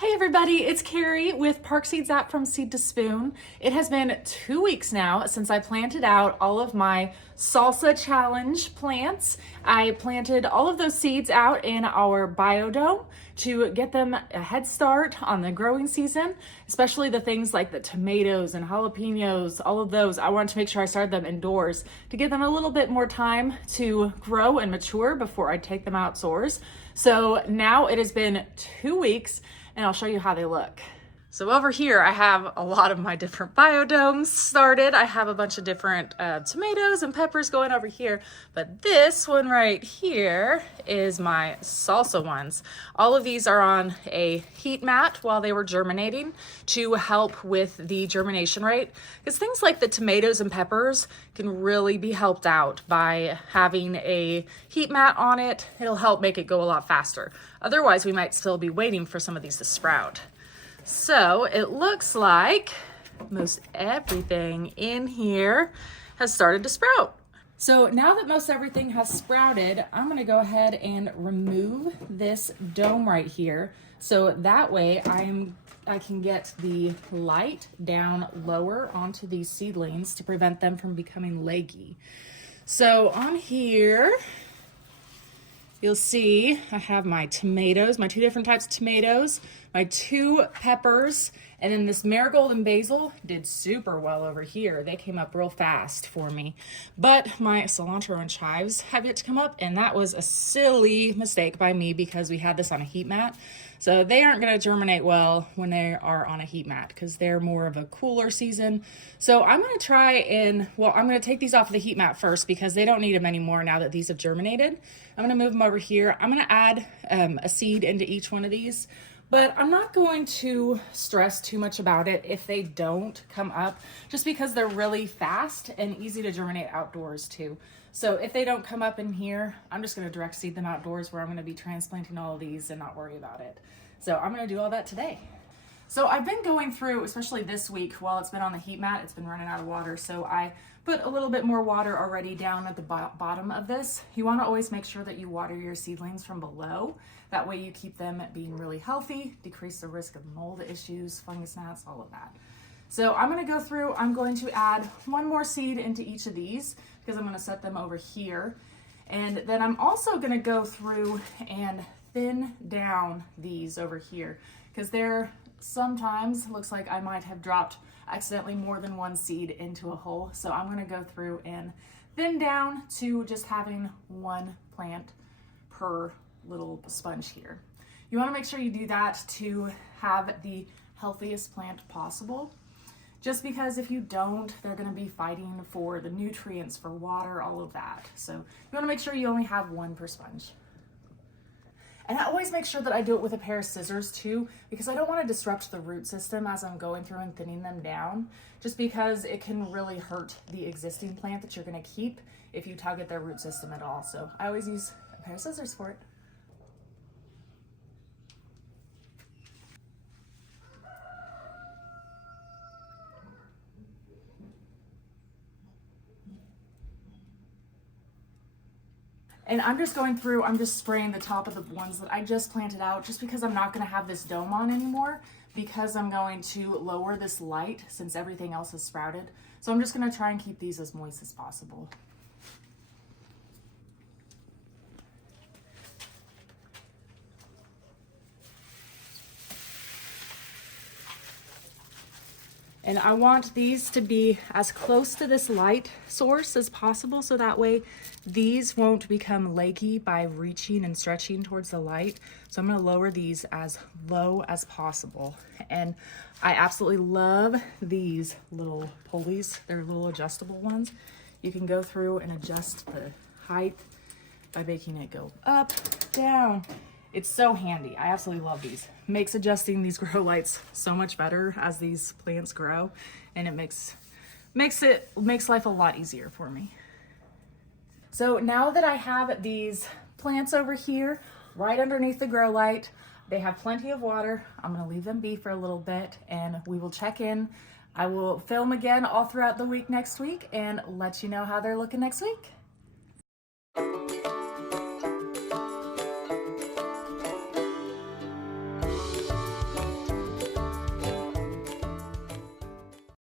Hey everybody, it's Carrie with Park Seeds app from Seed to Spoon. It has been 2 weeks now since I planted out all of my Salsa Challenge plants. I planted all of those seeds out in our biodome to get them a head start on the growing season, especially the things like the tomatoes and jalapenos, all of those. I wanted to make sure I started them indoors to give them a little bit more time to grow and mature before I take them outdoors. So now it has been 2 weeks and I'll show you how they look. So over here, I have a lot of my different biodomes started. I have a bunch of different tomatoes and peppers going over here, but this one right here is my salsa ones. All of these are on a heat mat while they were germinating to help with the germination rate, because things like the tomatoes and peppers can really be helped out by having a heat mat on it. It'll help make it go a lot faster. Otherwise, we might still be waiting for some of these to sprout. So it looks like most everything in here has started to sprout. So now that most everything has sprouted, I'm gonna go ahead and remove this dome right here. So that way I can get the light down lower onto these seedlings to prevent them from becoming leggy. So on here, you'll see I have my tomatoes, my two different types of tomatoes, my two peppers, and then this marigold and basil did super well over here. They came up real fast for me. But my cilantro and chives have yet to come up, and that was a silly mistake by me because we had this on a heat mat. So they aren't gonna germinate well when they are on a heat mat because they're more of a cooler season. So I'm gonna try and, I'm gonna take these off of the heat mat first because they don't need them anymore now that these have germinated. I'm gonna move them over here. I'm gonna add a seed into each one of these, but I'm not going to stress too much about it if they don't come up, just because they're really fast and easy to germinate outdoors too. So if they don't come up in here, I'm just gonna direct seed them outdoors where I'm gonna be transplanting all of these and not worry about it. So I'm gonna do all that today. So I've been going through, especially this week, while it's been on the heat mat, it's been running out of water. So I put a little bit more water already down at the bottom of this. You wanna always make sure that you water your seedlings from below. That way you keep them being really healthy, decrease the risk of mold issues, fungus gnats, all of that. So I'm gonna go through, I'm going to add one more seed into each of these because I'm gonna set them over here. And then I'm also gonna go through and thin down these over here because they're sometimes looks like I might have dropped accidentally more than one seed into a hole. So I'm gonna go through and thin down to just having one plant per little sponge here. You wanna make sure you do that to have the healthiest plant possible. Just because if you don't, they're gonna be fighting for the nutrients, for water, all of that. So you wanna make sure you only have one per sponge. And I always make sure that I do it with a pair of scissors too, because I don't want to disrupt the root system as I'm going through and thinning them down, just because it can really hurt the existing plant that you're going to keep if you tug at their root system at all. So I always use a pair of scissors for it. And I'm just going through, I'm just spraying the top of the ones that I just planted out, just because I'm not gonna have this dome on anymore, because I'm going to lower this light since everything else has sprouted. So I'm just gonna try and keep these as moist as possible. And I want these to be as close to this light source as possible, so that way these won't become leggy by reaching and stretching towards the light. So I'm gonna lower these as low as possible. And I absolutely love these little pulleys. They're little adjustable ones. You can go through and adjust the height by making it go up, down. It's so handy. I absolutely love these. Makes adjusting these grow lights so much better as these plants grow, and it makes life a lot easier for me. So now that I have these plants over here right underneath the grow light, they have plenty of water. I'm gonna leave them be for a little bit and we will check in. I will film again all throughout the week next week and let you know how they're looking next week.